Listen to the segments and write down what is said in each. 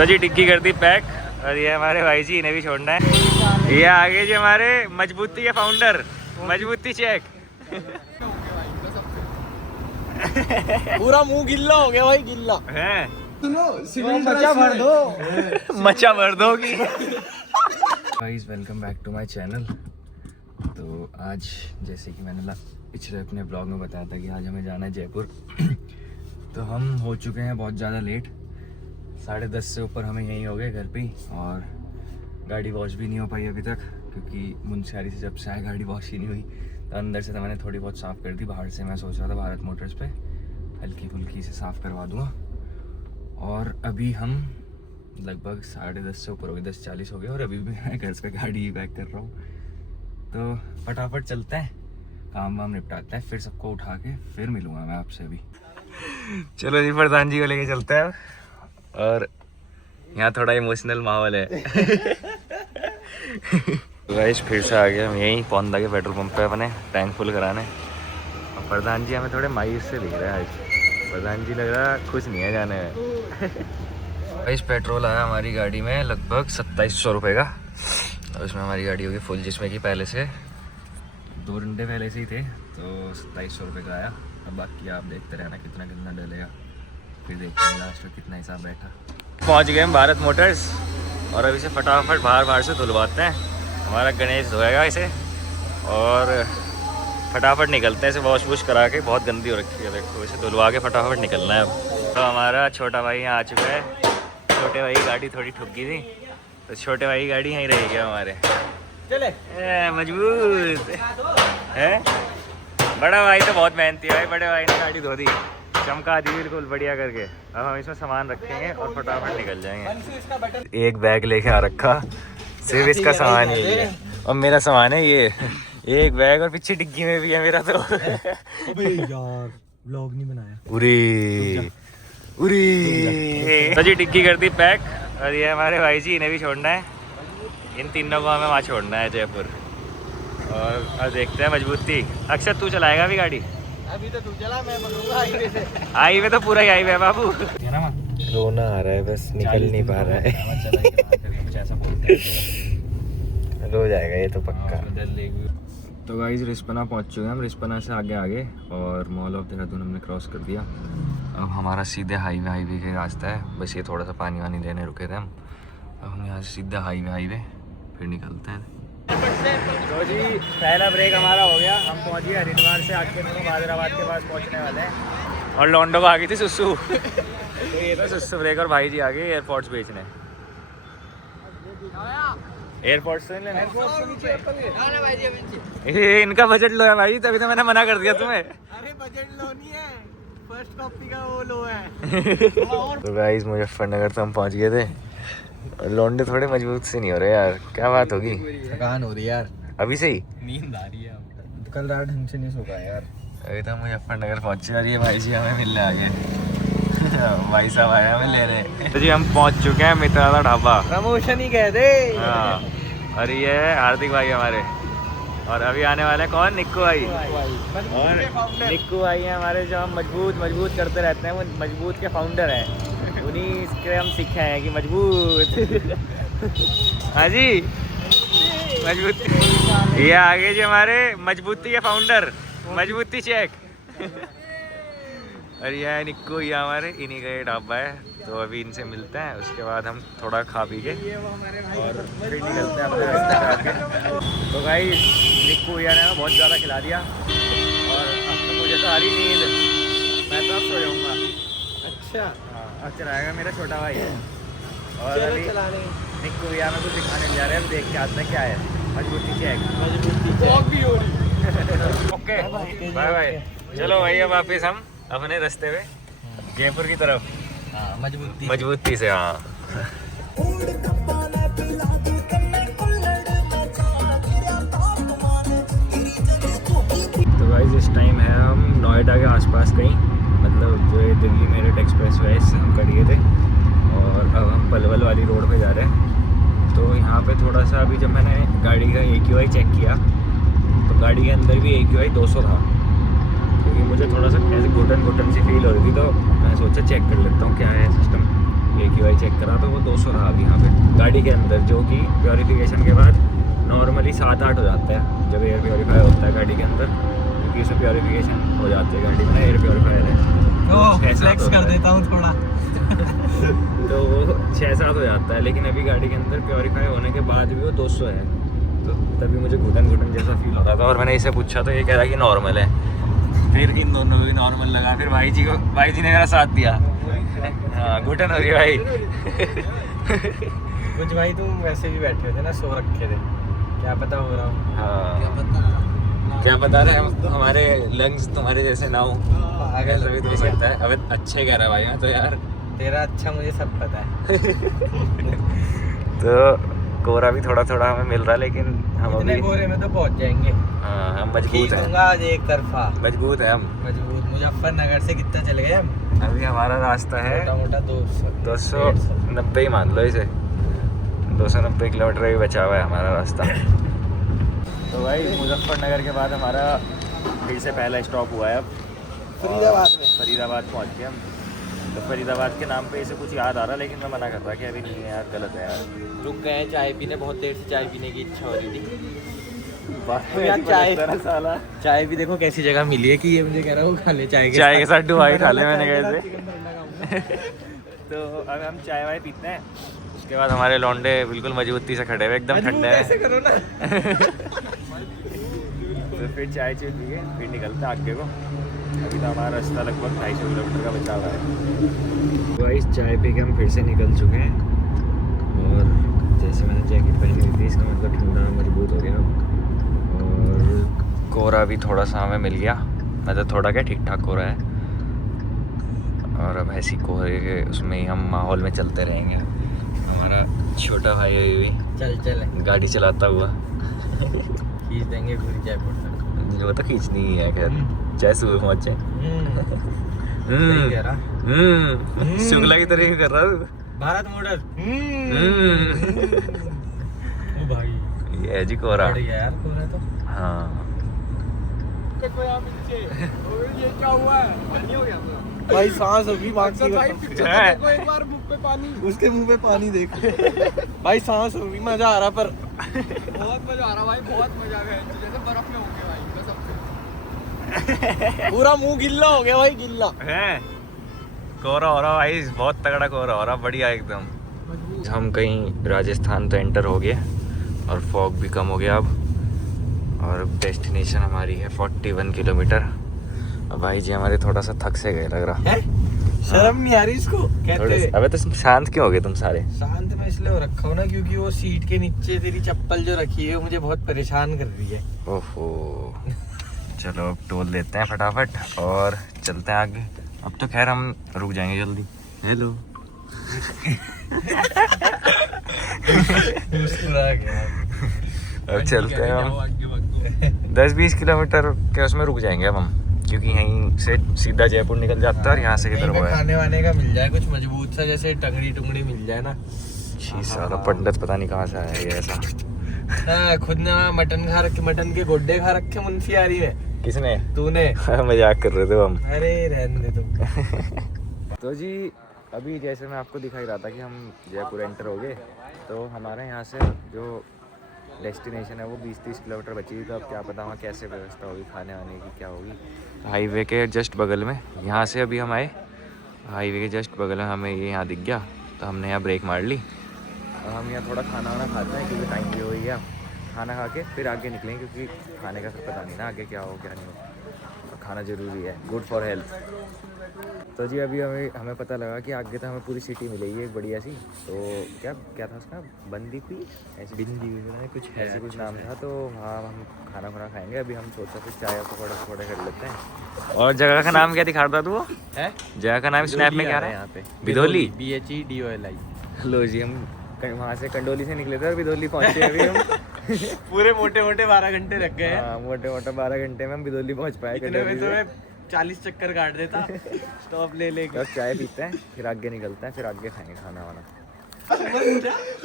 तो जी डिग्गी कर दी पैक और ये हमारे भाई जी, इन्हें भी छोड़ना है। ये आगे जी हमारे मजबूती के फाउंडर, मजबूती चेक। पूरा मुंह गिल्ला हो गया भाई, गिल्ला है। सुनो मचा भर दो मचा भर दोगी। Guys welcome back to my channel. तो आज जैसे कि मैंने पिछले अपने ब्लॉग में बताया था कि आज हमें जाना है जयपुर। तो हम हो चुके हैं बहुत ज़्यादा लेट, 10:30 से ऊपर हमें यहीं हो गए घर पे ही। और गाड़ी वॉश भी नहीं हो पाई अभी तक, क्योंकि मुंशियारी से जब से आए गाड़ी वॉश ही नहीं हुई। तो अंदर से तो मैंने थोड़ी बहुत साफ़ कर दी, बाहर से मैं सोच रहा था भारत मोटर्स पे हल्की फुल्की से साफ़ करवा दूँगा। और अभी हम लगभग 10:30 से ऊपर हो गए, 10:40 हो गए और अभी भी मैं घर से गाड़ी ही पैक कर रहा हूँ। तो फटाफट चलते हैं, काम वाम निपटाते हैं, फिर सबको उठा के फिर मिलूँगा मैं आपसे अभी। चलो जी प्रधान जी को लेके चलते हैं। और यहाँ थोड़ा इमोशनल माहौल है। गाइस फिर से आ गए हम यहीं पौंदा के पेट्रोल पंप पे अपने टैंक फुल कराने। और प्रधान जी हमें थोड़े मायूस से दिख रहे हैं आज। प्रधान जी लग रहा खुश नहीं है जाने में। गाइस पेट्रोल आया हमारी गाड़ी में लगभग 2700 रुपये का। और उसमें हमारी गाड़ी होगी फुल, जिसमें कि पहले से 2 घंटे पहले से ही थे। तो 2700 रुपये का आया। अब बाकी आप देखते रहना कितना कितना डलेगा, फिर देखते हैं लास्ट में कितना हिसाब बैठा। पहुंच गए हम भारत मोटर्स और अभी से फटाफट बाहर से धुलवाते हैं। हमारा गणेश धोएगा इसे और फटाफट निकलते हैं। इसे वॉश वूश करा के, बहुत गंदी हो रखी है देखो, इसे धुलवा के फटाफट निकलना है अब। तो हमारा छोटा भाई यहाँ आ चुका है। छोटे भाई की गाड़ी थोड़ी ठुक गई थी, तो छोटे भाई की गाड़ी यहीं रह गया हमारे। चले मजबूत है। बड़ा भाई तो बहुत मेहनती है भाई, बड़े भाई ने गाड़ी धो दी, चमका दी बिल्कुल बढ़िया करके। अब हम इसमें सामान रखेंगे और फटाफट निकल जाएंगे। एक बैग लेके आ रखा, सिर्फ इसका सामान ही है और मेरा सामान है ये एक बैग, और पीछे डिग्गी में भी है मेरा। तो अबे यार व्लॉग नहीं बनाया। उरी तो जी डिग्गी कर दी पैक और ये हमारे भाई जी, इन्हें भी छोड़ना है। इन तीनों को हमें वहाँ छोड़ना है जयपुर। और अब देखते हैं मजबूती। अक्षर तू चलाएगा अभी गाड़ी? अभी तो तू चला, मैं पकड़ूंगा हाईवे से। हाईवे तो पूरा ही हाईवे है बाबू। रोना आ रहा है, बस निकल नहीं पा रहा है। रो जाएगा ये तो पक्का। तो गाइस रिस्पना पहुंच चुके हैं हम। रिस्पना से आगे और मॉल ऑफ देहरादून हमने क्रॉस कर दिया। अब हमारा सीधे हाईवे का रास्ता है। बस ये थोड़ा सा पानी वानी देने रुके थे हम। अब हम यहाँ से सीधा हाईवे फिर निकलते हैं। तो जी पहला ब्रेक हमारा हो गया। हम पहुँच गए हरिद्वार से आगे हैदराबाद के पास पहुँचने वाले हैं। और लॉन्डो को आ गई थी सुसु। तो ये था सुसु ब्रेक और भाई जी आ गए एयरपोर्ट्स बेचने। एयरपोर्ट्स से लेना, इनका बजट लो है भाई, तभी तो मैंने मना कर दिया तुम्हें। अरे बजट लो नहीं है, फर्स्ट कॉपी का वो लो है। तो गाइस मुजफ्फरनगर तो हम पहुंच गए थे। लौंडे थोड़े मजबूत से नहीं हो रहे यार, क्या बात होगी? थकान हो रही है यार अभी से ही, नींद आ रही है। कल रात ढंग से नहीं सो पाया यार। अभी तो मुजफ्फरनगर पहुंचे और ये भाई जी हमें मिलने आ गए। भाई साहब आए हमें लेने। तो जी हम पहुंच चुके हैं मित्राला ढाबा। प्रमोशन ही कह दे। हाँ और ये है हार्दिक भाई हमारे। और अभी आने वाले हैं कौन? निक्कू भाई। और निक्कू भाई हैं हमारे, जो हम मजबूत करते रहते हैं, वो मजबूत के फाउंडर हैं। उन्हीं से हम सीखे हैं कि मजबूत। हाँ जी मजबूती। ये आगे जी हमारे मजबूती के फाउंडर, मजबूती चेक। और ये है निक्कू, ये हमारे इन्हीं का ये ढाबा है। तो अभी इनसे मिलते हैं, उसके बाद हम थोड़ा खा पी के और फिर निकलते हैं अपने रास्ते पे। तो भाई निक्कू भैया ने बहुत ज़्यादा खिला दिया और अब तो मुझे तो आ रही नींद, मैं तो अब सो जाऊँगा। अच्छा हाँ अब चलाएगा मेरा छोटा भाई। और अभी निक्कू भैया में कुछ दिखाने जा रहे हैं, अब देख के आते हैं क्या है। मजबूती चेक भी हो रही। Okay bye bye. चलो भैया वापस हम अपने रास्ते पे जयपुर की तरफ। मजबूती से। हाँ तो गाइस इस टाइम है हम नोएडा के आसपास कहीं, मतलब जो ये दिल्ली मेरठ एक्सप्रेस वे इससे हम कट गए थे और अब हम पलवल वाली रोड पे जा रहे हैं। तो यहाँ पे थोड़ा सा अभी जब मैंने गाड़ी का AQI चेक किया तो गाड़ी के अंदर भी AQI 200 था, क्योंकि मुझे थोड़ा सा ऐसे घुटन सी फील हो रही थी। तो मैं सोचा चेक कर लेता हूँ क्या है सिस्टम। AQI चेक करा तो वो 200 रहा अभी यहाँ पे गाड़ी के अंदर, जो कि प्योरीफिकेशन के बाद नॉर्मली 7-8 हो जाता है जब एयर प्योरीफायर होता है गाड़ी के अंदर, क्योंकि उसमें प्योरीफिकेशन हो जाती है गाड़ी में, एयर प्योरीफायर है। फ्लेक्स कर देता हूँ थोड़ा। तो वो 6-7 हो जाता है, लेकिन अभी गाड़ी के अंदर प्योरीफाई होने के बाद भी वो 200 है। तो तभी मुझे घुटन जैसा फील हो रहा था, और मैंने इसे पूछा तो ये कह रहा कि नॉर्मल है। फिर इन दोनों को भी नॉर्मल लगा, फिर भाई जी ने मेरा साथ दिया। हाँ घुटन हो रही भाई। कुछ भाई तुम वैसे भी बैठे हुए थे ना, सो रखे थे, क्या पता हो रहा हूँ। हाँ क्या बता रहे हैं हमारे लंग्स तुम्हारे जैसे ना हो, ऐसा भी तो हो सकता है। अब अच्छे कह रहा है भाई मैं तो यार, तेरा अच्छा मुझे सब पता है। तो कोहरा भी थोड़ा थोड़ा हमें मिल रहा है, लेकिन हम इतने अभी कोहरे में तो पहुंच जाएंगे। हाँ हम मजबूत हैं, आज एक तरफा मजबूत है हम। मजबूत। मुजफ्फरनगर से कितना चले गए हम? अभी हमारा रास्ता है मोटा 290 ही मान लो इसे, 290 किलोमीटर ही बचा हुआ है हमारा रास्ता। तो भाई मुजफ्फरनगर के बाद हमारा फिर से पहला स्टॉप हुआ है अब फरीदाबाद पहुँच गए हम। तो फरीदाबाद के नाम पे इसे कुछ याद आ रहा, लेकिन मैं मना कर रहा कि अभी नहीं है यार, गलत है यार। रुक गए हैं चाय पीने, बहुत देर से चाय पीने की इच्छा हो रही थी। यार चाय भी देखो कैसी जगह मिली है कि ये मुझे कह रहा हूँ खा ले चाय के साथ डुबाई खा ले मैंने कहे थे। तो अब हम चाय वाय पीते हैं, उसके बाद हमारे लौंडे बिल्कुल मजबूती से खड़े हुए एकदम ठंडे हैं। करो ना। तो फिर चाय पी के फिर निकलते हैं आगे को। अभी तो हमारा रास्ता लगभग 250 किलोमीटर का बचा हुआ है। तो इस चाय पी के हम फिर से निकल चुके हैं, और जैसे मैंने जैकेट पहनी हुई थी इसका मतलब ठंडा मजबूत हो गया। और कोहरा भी थोड़ा सा हमें मिल गया, मतलब थोड़ा क्या ठीक ठाक कोहरा है। और अब ऐसी कोहरे के उसमें ही हम माहौल में चलते रहेंगे। हमारा छोटा भाई भी चल गाड़ी चलाता हुआ खींच देंगे पूरी जयपुर तक। वो तो खींचनी ही है खैर, चाहे सुबह पहुंचे। शुक्ला की तरह कर रहा हूँ। भारत मोटर। ओ भाई ये है जी कोहरा। बढ़िया यार कोहरा तो। हाँ देखो यहाँ पीछे, ये क्या हुआ है? पानी हो गया भाई, सांस होगी बाकी। देखो एक बार मुंह पे पानी, उसके मुंह पे पानी देखो। भाई सांस होगी, मजा आ रहा पर बहुत मजा आ रहा भाई, बहुत मजा आ गया, जैसे बर्फ में होंगे भाई कसम से। पूरा मुंह गिल्ला हो गया भाई, गिल्ला है। कोहरा हो रहा भाई, बहुत तगड़ा कोहरा हो रहा, बढ़िया एकदम। हम कहीं राजस्थान तो एंटर हो गए और फॉग भी कम हो गया अब, और डेस्टिनेशन हमारी है 41 किलोमीटर। अब भाई जी हमारे थोड़ा सा थक से गए लग रहा है। शर्म नहीं आ रही इसको कहते। अबे तो शांत क्यों हो गए तुम सारे? शांत में इसलिए हो रखा हूँ ना क्योंकि वो सीट के नीचे तेरी चप्पल जो रखी है मुझे बहुत परेशान कर रही है। ओहो चलो अब टोल देते हैं फटाफट और चलते हैं आगे। अब तो खैर हम रुक जाएंगे जल्दी। हेलो मुस्कुरा गया। अब चलते हैं हम 10-20 किलोमीटर के उसमें रुक जाएंगे अब हम, क्योंकि यहीं से सीधा जयपुर निकल जाता है और यहाँ से इधर हुआ है। खाने वाने का मिल जाए कुछ मजबूत सा, जैसे टंगड़ी टुंगड़ी मिल जाए ना। सारा पंडित पता नहीं कहाँ से आया ये ऐसा। हाँ, खुद ने मटन खा रखे, मटन के गोड्डे खा रखे मुंशियारी में। किसने? तूने। मजाक कर रहे थे हम। अरे रहने दे तुम। तो जी अभी जैसे मैं आपको दिखाई रहा था कि हम जयपुर एंटर हो गए, तो हमारे यहाँ से जो डेस्टिनेशन है वो 20-30 किलोमीटर बची थी। तो अब क्या पता वहाँ कैसे व्यवस्था होगी खाने वाने की, क्या होगी। हाईवे के जस्ट बगल में यहाँ से अभी हम आए, हाईवे के जस्ट बगल में हमें ये यहाँ दिख गया, तो हमने यहाँ ब्रेक मार ली और हम यहाँ थोड़ा खाना वाना खाते हैं क्योंकि टाइम भी हो गया। खाना खा के फिर आगे निकलेंगे क्योंकि खाने का फिर पता नहीं ना आगे क्या हो क्या नहीं हो, तो खाना ज़रूरी है, गुड फॉर हेल्थ। तो जी अभी हमें पता लगा कि आगे तो हमें पूरी सिटी मिलेगी एक बढ़िया सी। तो क्या था उसका, बंदी हुई ऐसी बिंदी हुई कुछ है, ऐसे कुछ नाम था। तो वहाँ हम खाना खाएंगे। अभी हम सोचा फिर चाय पकौड़े कर लेते हैं। और जगह का नाम क्या दिखा रहा था तू? वो है जगह का नाम स्नैप में क्या है यहाँ पे? बिदोली, BHEDOLI। लो जी हम वहाँ से कंडोली से निकले थे और बिदोली पहुँचे अभी हम। पूरे मोटे 12 घंटे लग गए। हाँ मोटे 12 घंटे में हम बिदोली पहुँच पाए। इतने में तो मैं 40 चक्कर काट देता। स्टॉप ले लेके अब चाय पीते हैं फिर आगे निकलते हैं, फिर आगे खाएंगे खाना वाना।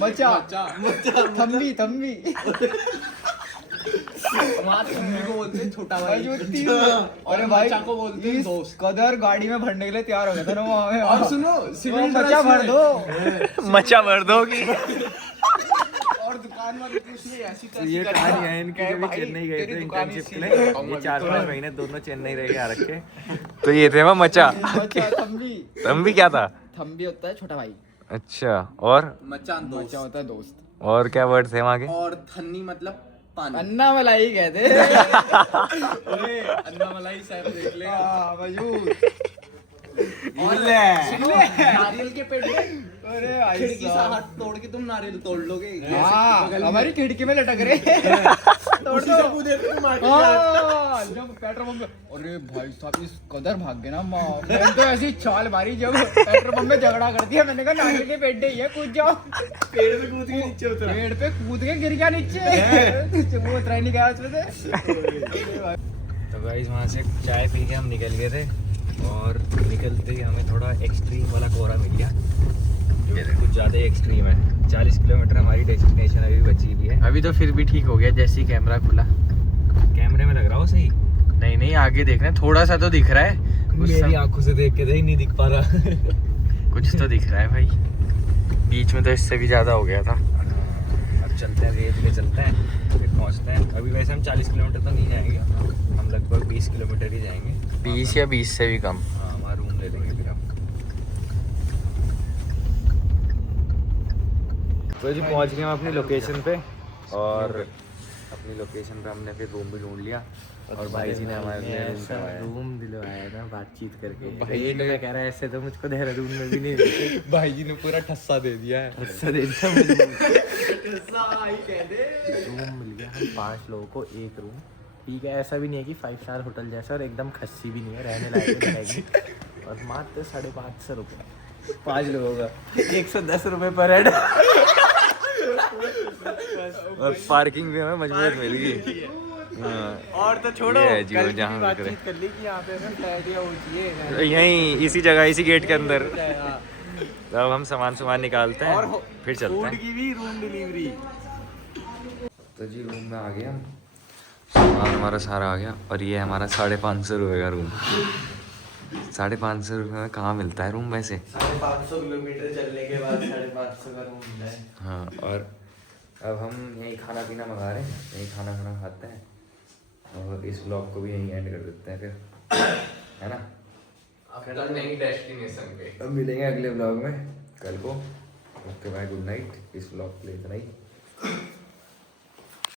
मचा थम्बी थम्बी को बोलते हैं छोटा भाई। अरे भाई को बोलते हैं दोस्त। कदर गाड़ी में भरने के लिए तैयार हो गया था ना वहाँ में। और सुनो मचा भर दो, मचा भर दोगी। और दुकान वाले पूछ रहे ऐसी कैसी ये करना? कहानी है इनकी, कहे भी भाई, चेन्नई गए तेरी थे दुकान इंटर्नशिप के इसी लिए। में। ये 4-5 महीने दोनों चेन्नई रह के आ रखे। तो ये थे वो मचा। मचा थम्बी। थम्बी क्या था? थम्बी होता है छोटा भाई, अच्छा, और मचा होता है दोस्त। और क्या वर्ड थे वहाँ के? और थन्नी मतलब पानी। अन्ना मलाई कहते हैं। अरे अन्ना मलाई साहब देख ले। मौजूद। और नारियल के पेड़ में, अरे खिड़की से हाथ तोड़ के तुम नारियल तोड़ लोगे। हमारी खिड़की में लटक रहे। तोड़ दो। जब पेट्रोल पंप, अरे भाई साहब इस कदर भाग गए ना, मैंने तो ऐसी छाल मारी जब पेट्रोल पंप में झगड़ा कर दिया। मैंने कहा नारियल के पेड़ ही है, कूद जाओ। पेड़ पे कूद के नीचे उतरा, पेड़ पे कूद के गिर गया नीचे। वो उतरा ही नहीं गया उसमें से। तो गाइस वहाँ से चाय पी के हम निकल गए थे और निकलते ही हमें थोड़ा एक्सट्रीम वाला कोहरा मिल गया, जो कुछ ज़्यादा एक्सट्रीम है। 40 किलोमीटर हमारी डेस्टिनेशन अभी बची हुई है। अभी तो फिर भी ठीक हो गया जैसे ही कैमरा खुला। कैमरे में लग रहा हो सही? नहीं नहीं, आगे देखना, थोड़ा सा तो दिख रहा है। मेरी आंखों से देख के तो ही नहीं दिख पा रहा। कुछ तो दिख रहा है भाई, बीच में तो इससे भी ज़्यादा हो गया था। अब चलते हैं, रेत पे चलते हैं, फिर पहुँचते हैं। अभी वैसे हम 40 किलोमीटर तो नहीं जाएंगे, हम लगभग 20 किलोमीटर ही जाएंगे। 20 या 20 से भी कम। हाँ, हमारा रूम ले लेंगे फिर हम। तो जी पहुँच गए हम अपनी लोकेशन पे, और अपनी लोकेशन पे हमने फिर रूम भी ढूंढ लिया। और भाई जी ने हमारे लिए रूम करवाया। रूम दिलवाया था बातचीत करके। भाई ने कह रहा है ऐसे तो मुझको देहरादून में भी नहीं मिलते। भाई जी ने पूरा ठस्सा दे दिया है। ठस्सा दे दिया मुझे। रूम मिल गया हम 5 लोगों को, एक रूम। ठीक है, ऐसा भी नहीं है कि 5 स्टार होटल जैसा, और एकदम खस्सी भी नहीं है, रहने लायक भी रहेगी। और मात्र 550 रुपये 5 लोगों का, 110 रुपये पर हेड। और पार्किंग भी हमें मजबूत मिल गई। और तो छोड़ो, ये है जी वो कल की जहाँ बातचीत रुक कर ली कि यहाँ पे हमें फ्लैट या वो चाहिए। रहे, यहीं इसी जगह, इसी गेट के अंदर। अब हम सामान निकालते हैं, और फिर चलते फूड हैं। की भी रूम डिलीवरी। तो जी रूम में आ गया, सामान हमारा सारा आ गया। और ये हमारा 550 रुपये का रूम। 550 रुपये में कहाँ मिलता है रूम वैसे? 550 किलोमीटर चलने के बाद 550 का रूम मिला है। हाँ, और अब हम यहीं खाना पीना मंगा रहे हैं, यहीं खाना खाते हैं, और इस ब्लॉग को भी यहीं एंड कर देते हैं फिर, है ना? अब नई डेस्टिनेशन पे अब मिलेंगे अगले ब्लॉग में कल को। Okay bye, good night. इस ब्लॉग के लिए इतना ही।